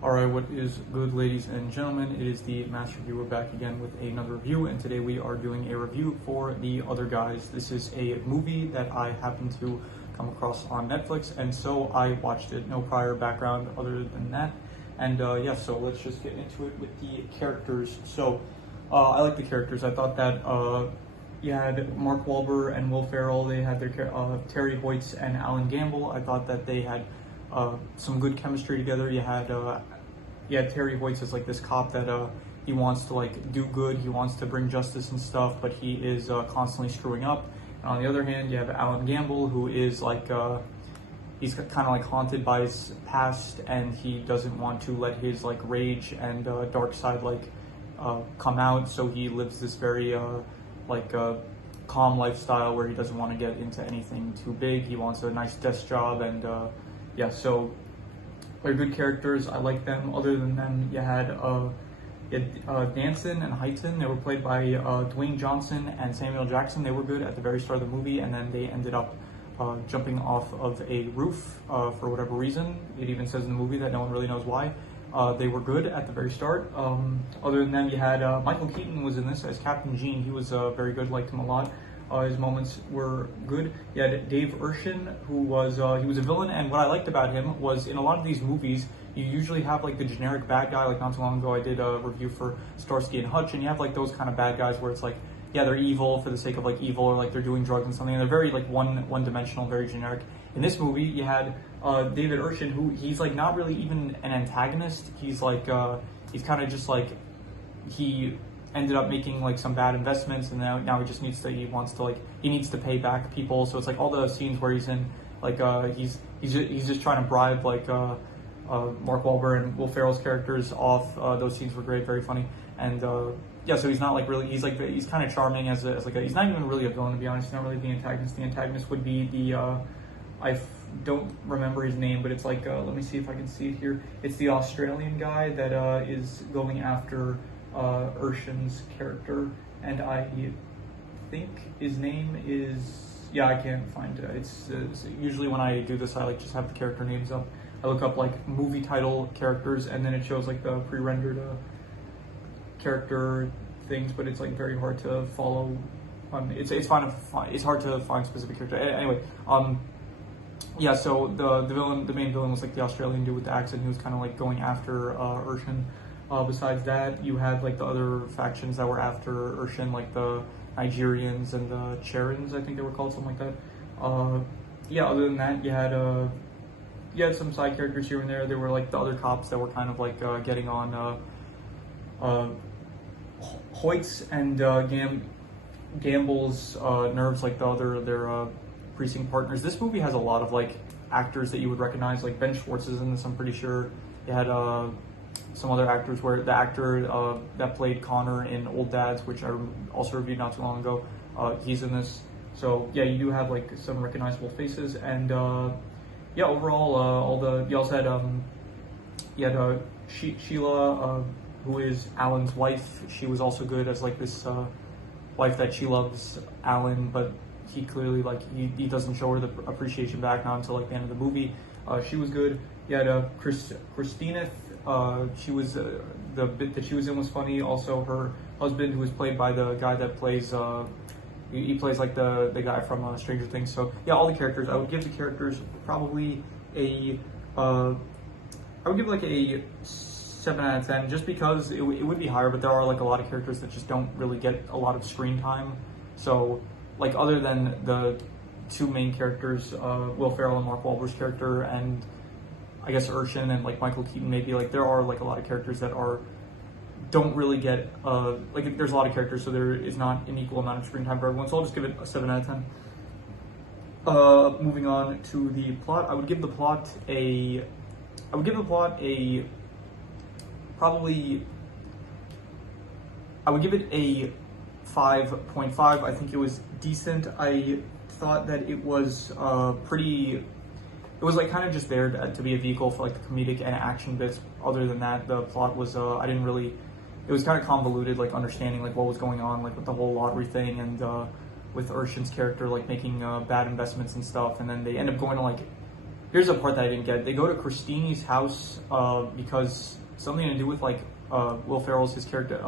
Alright, what is good, ladies and gentlemen? It is the Master Reviewer back again with another review, and today we are doing a review for The Other Guys. This is a movie that I happened to come across on Netflix, and so I watched it. No prior background other than that. And yeah, so let's just get into it with the characters. So, I like the characters. I thought that you had Mark Wahlberg and Will Ferrell. They had their Terry Hoyts and Alan Gamble. I thought that they had some good chemistry together. You had Terry Hoyts as like this cop that he wants to like do good. He wants to bring justice and stuff, but he is constantly screwing up. And on the other hand, you have Alan Gamble, who is like he's kind of like haunted by his past, and he doesn't want to let his like rage and dark side like come out. So he lives this very calm lifestyle where he doesn't want to get into anything too big. He wants a nice desk job, and yeah, so they're good characters. I like them. Other than them, you had Danson and Heighton. They were played by Dwayne Johnson and Samuel Jackson. They were good at the very start of the movie, and then they ended up jumping off of a roof for whatever reason. It even says in the movie that no one really knows why. They were good at the very start. Other than them, you had Michael Keaton was in this as Captain Gene. He was very good, liked him a lot. His moments were good. You had Dave Urshan, who was he was a villain, and what I liked about him was in a lot of these movies, you usually have like the generic bad guy. Like not too long ago, I did a review for Starsky and Hutch, and you have like those kind of bad guys where it's like, yeah, they're evil for the sake of like evil, or like they're doing drugs and something, and they're very like one-dimensional, very generic. In this movie, you had David Urshan, who he's like not really even an antagonist. He's like he's kind of just like he ended up making like some bad investments, and now he just needs to he needs to pay back people. So it's like all the scenes where he's in like he's just trying to bribe like Mark Wahlberg and Will Ferrell's characters off. Those scenes were great, very funny, and yeah, so he's not like really, he's kind of charming as he's not even really a villain, to be honest. He's not really the antagonist. The antagonist would be the don't remember his name, but it's like let me see if I can see it here. It's the Australian guy that is going after Urshan's character, and I think his name is, yeah, I can't find it. It's usually when I do this, I like just have the character names up. I look up like movie title characters, and then it shows like the pre-rendered character things, but it's like very hard to follow. It's hard to find specific character. Anyway, yeah, so the main villain was like the Australian dude with the accent who was kind of like going after Urshan. Besides that, you had like the other factions that were after Urshan, like the Nigerians and the Charons, I think they were called, something like that. Yeah, other than that, you had some side characters here and there. There were like the other cops that were kind of like getting on Hoyt's and Gamble's nerves, like their precinct partners. This movie has a lot of like actors that you would recognize. Like Ben Schwartz is in this, I'm pretty sure. You had some other actors, where the actor that played Connor in Old Dads, which I also reviewed not too long ago, he's in this. So yeah, you do have like some recognizable faces, and yeah, overall, you also had Sheila, who is Alan's wife. She was also good as like this wife that she loves Alan, but he clearly like he doesn't show her the appreciation back now until like the end of the movie. She was good. You had Christina. She was the bit that she was in was funny. Also, her husband, who was played by the guy that plays he plays like the guy from Stranger Things. So yeah, all the characters. I would give the characters probably a I would give like a 7 out of 10, just because it would be higher, but there are like a lot of characters that just don't really get a lot of screen time. So like other than the two main characters, Will Ferrell and Mark Wahlberg's character, and I guess Urshan and like Michael Keaton, maybe, like there are like a lot of characters that don't really get like there's a lot of characters, so there is not an equal amount of screen time for everyone. So I'll just give it a 7 out of 10. Moving on to the plot, I would give the plot a probably, I would give it a 5.5. I think it was decent. I thought that it was it was like kind of just there to be a vehicle for like the comedic and action bits. Other than that, the plot was it was kind of convoluted, like understanding like what was going on, like with the whole lottery thing, and with Urshan's character like making bad investments and stuff, and then they end up going to like here's a part that I didn't get. They go to Christine's house because something to do with like Will Ferrell's his character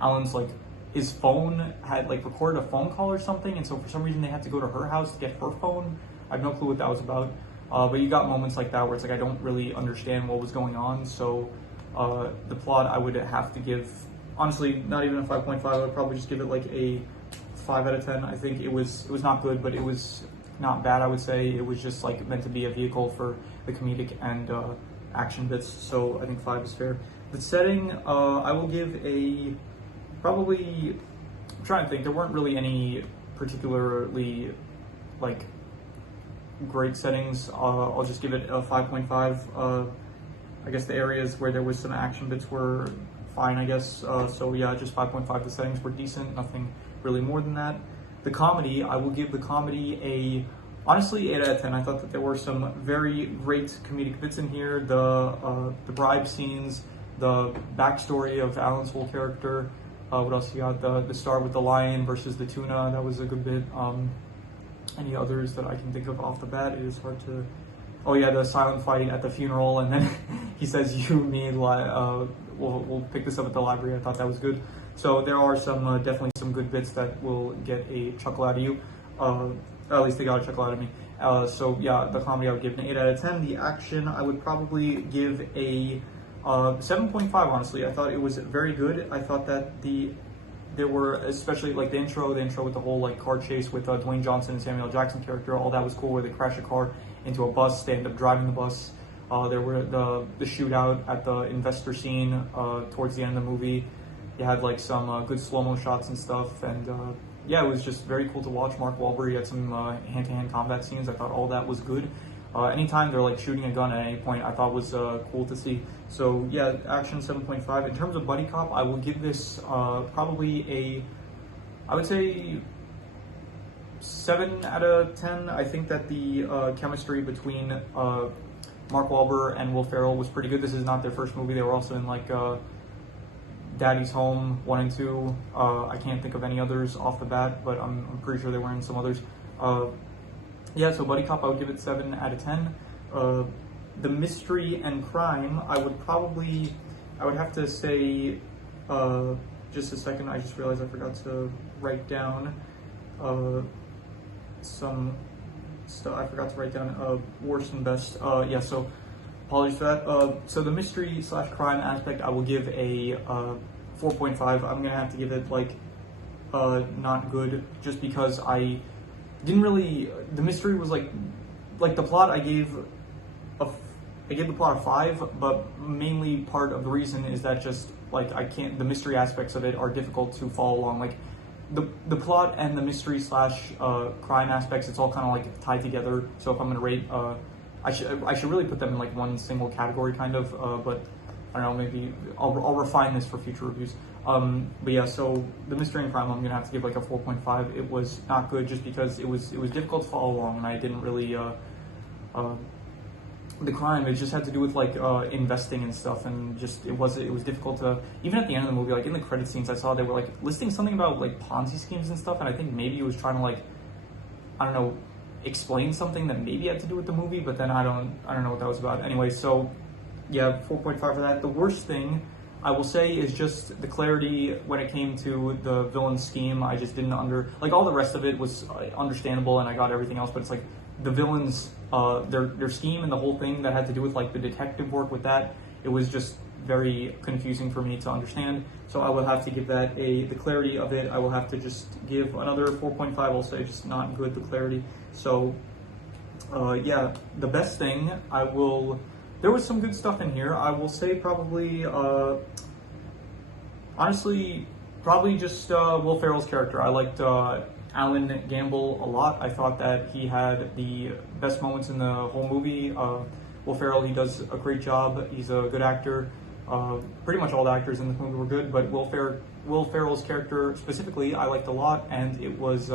Alan's like his phone had like recorded a phone call or something, and so for some reason they had to go to her house to get her phone. I have no clue what that was about. But you got moments like that where it's like I don't really understand what was going on. So the plot I would have to give, honestly, not even a 5.5. I would probably just give it like a 5 out of 10. I think it was not good, but it was not bad. I would say it was just like meant to be a vehicle for the comedic and action bits. So I think 5 is fair. The setting, I will give a probably. I'm trying to think. There weren't really any particularly like great settings. I'll just give it a 5.5. I guess the areas where there was some action bits were fine, I guess. So yeah, just 5.5. The settings were decent, nothing really more than that. The comedy, I will give the comedy a, honestly, 8 out of 10. I thought that there were some very great comedic bits in here. The bribe scenes, the backstory of Alan's whole character. What else you got? The start with the lion versus the tuna, that was a good bit. Any others that I can think of off the bat? It is hard to. Oh yeah, the silent fight at the funeral, and then he says, "You, me, we'll pick this up at the library." I thought that was good. So there are some definitely some good bits that will get a chuckle out of you. At least they got a chuckle out of me. So yeah, the comedy I would give an 8 out of 10. The action I would probably give a 7.5. Honestly, I thought it was very good. I thought that there were, especially like the intro with the whole like car chase with Dwayne Johnson and Samuel Jackson character, all that was cool, where they crash a car into a bus, they end up driving the bus. There were the shootout at the investor scene towards the end of the movie. You had like some good slow-mo shots and stuff, and yeah, it was just very cool to watch. Mark Wahlberg, he had some hand-to-hand combat scenes. I thought all that was good. Anytime they're like shooting a gun at any point, I thought was cool to see. So yeah, action 7.5. In terms of buddy cop, I will give this probably I would say 7 out of 10. I think that the chemistry between Mark Wahlberg and Will Ferrell was pretty good. This is not their first movie. They were also in like Daddy's Home 1 and 2. I can't think of any others off the bat, but I'm pretty sure they were in some others. Yeah, so buddy cop, I would give it 7 out of 10. The mystery and crime, I would have to say, just a second, I just realized I forgot to write down some stuff. I forgot to write down worst and best. Yeah, so apologies for that. So the mystery / crime aspect, I will give a 4.5. I'm gonna have to give it like not good, just because I didn't really. The mystery was like the plot. I gave the plot a 5, but mainly part of the reason is that just like I can't. The mystery aspects of it are difficult to follow along. Like the plot and the mystery / crime aspects, it's all kind of like tied together. So if I'm gonna rate, I should really put them in like one single category, kind of. But I don't know. Maybe I'll refine this for future reviews. But yeah, so the mystery and crime, I'm gonna have to give like a 4.5. It was not good just because it was difficult to follow along, and I didn't really the crime, it just had to do with like investing and stuff, and just it was difficult to, even at the end of the movie, like in the credit scenes, I saw they were like listing something about like Ponzi schemes and stuff, and I think maybe it was trying to like, I don't know, explain something that maybe had to do with the movie, but then I don't know what that was about. Anyway, so yeah, 4.5 for that. The worst thing I will say is just the clarity when it came to the villain scheme. I just didn't like all the rest of it was understandable, and I got everything else, but it's like the villains, their scheme and the whole thing that had to do with like the detective work with that, it was just very confusing for me to understand. So I will have to give that the clarity of it, I will have to just give another 4.5. I'll say just not good, the clarity. So yeah, the best thing, there was some good stuff in here. I will say probably, honestly, probably just Will Ferrell's character. I liked Alan Gamble a lot. I thought that he had the best moments in the whole movie. Will Ferrell, he does a great job. He's a good actor. Pretty much all the actors in this movie were good, but Will Ferrell's character specifically, I liked a lot, and it was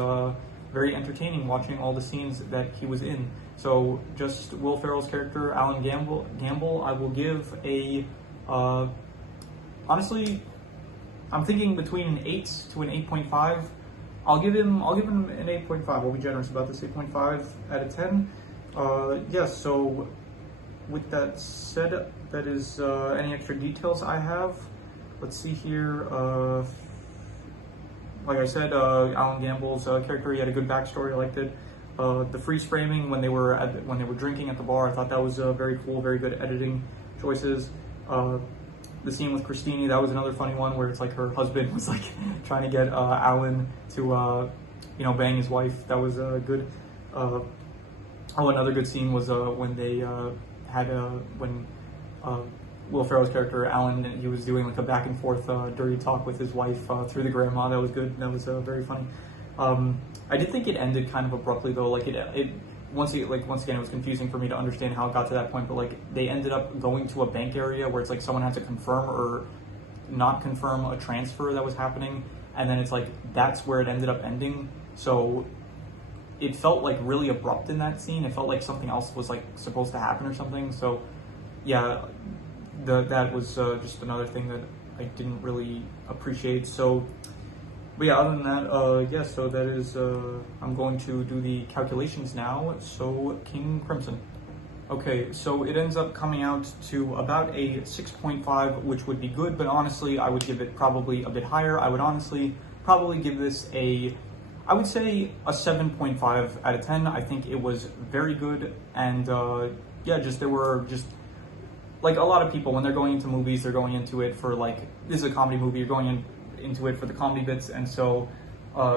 very entertaining watching all the scenes that he was in. So just Will Ferrell's character, Alan Gamble, I will give a, honestly, I'm thinking between an 8 to an 8.5. I'll give him an 8.5. We'll be generous about this, 8.5 out of 10. Yeah, so with that said, that is any extra details I have. Let's see here. Like I said, Alan Gamble's character, he had a good backstory. I liked it. The freeze framing when they were when they were drinking at the bar, I thought that was very cool, very good editing choices. The scene with Christine, that was another funny one where it's like her husband was like trying to get Alan to bang his wife. That was good. Another good scene was when they had when Will Ferrell's character Alan, he was doing like a back and forth dirty talk with his wife through the grandma. That was good. That was very funny. I did think it ended kind of abruptly though. Like it once again it was confusing for me to understand how it got to that point. But like they ended up going to a bank area where it's like someone had to confirm or not confirm a transfer that was happening, and then it's like that's where it ended up ending. So it felt like really abrupt in that scene. It felt like something else was like supposed to happen or something. So yeah, that was just another thing that I didn't really appreciate. So, but yeah, other than that, yeah, so that is, I'm going to do the calculations now. So King Crimson. Okay, so it ends up coming out to about a 6.5, which would be good, but honestly, I would give it probably a bit higher. I would honestly probably give this I would say a 7.5 out of 10. I think it was very good, and yeah, there were like a lot of people when they're going into movies, they're going into it for like, this is a comedy movie, you're going into it for the comedy bits, and so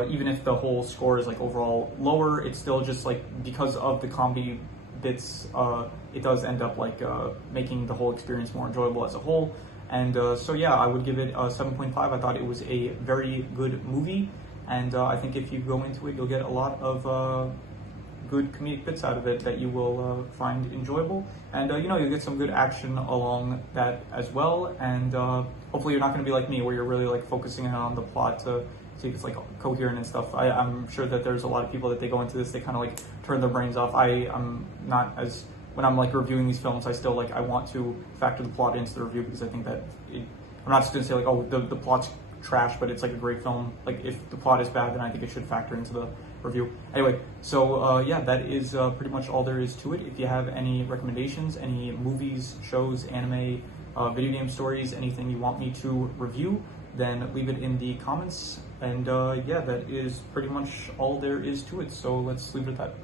even if the whole score is like overall lower, it's still just like because of the comedy bits, it does end up like making the whole experience more enjoyable as a whole. And so yeah, I would give it a 7.5. I thought it was a very good movie. And I think if you go into it, you'll get a lot of good comedic bits out of it that you will find enjoyable. And, you'll get some good action along that as well. And hopefully you're not going to be like me, where you're really like focusing on the plot to see if it's like coherent and stuff. I'm sure that there's a lot of people that they go into this, they kind of like turn their brains off. I'm not as, when I'm like reviewing these films, I still like, I want to factor the plot into the review, because I think that I'm not just going to say like, oh, the plot's trash, but it's like a great film. Like if the plot is bad, then I think it should factor into the review. Anyway, so yeah, that is pretty much all there is to it. If you have any recommendations, any movies, shows, anime, video game stories, anything you want me to review, then leave it in the comments. And yeah, that is pretty much all there is to it. So let's leave it at that.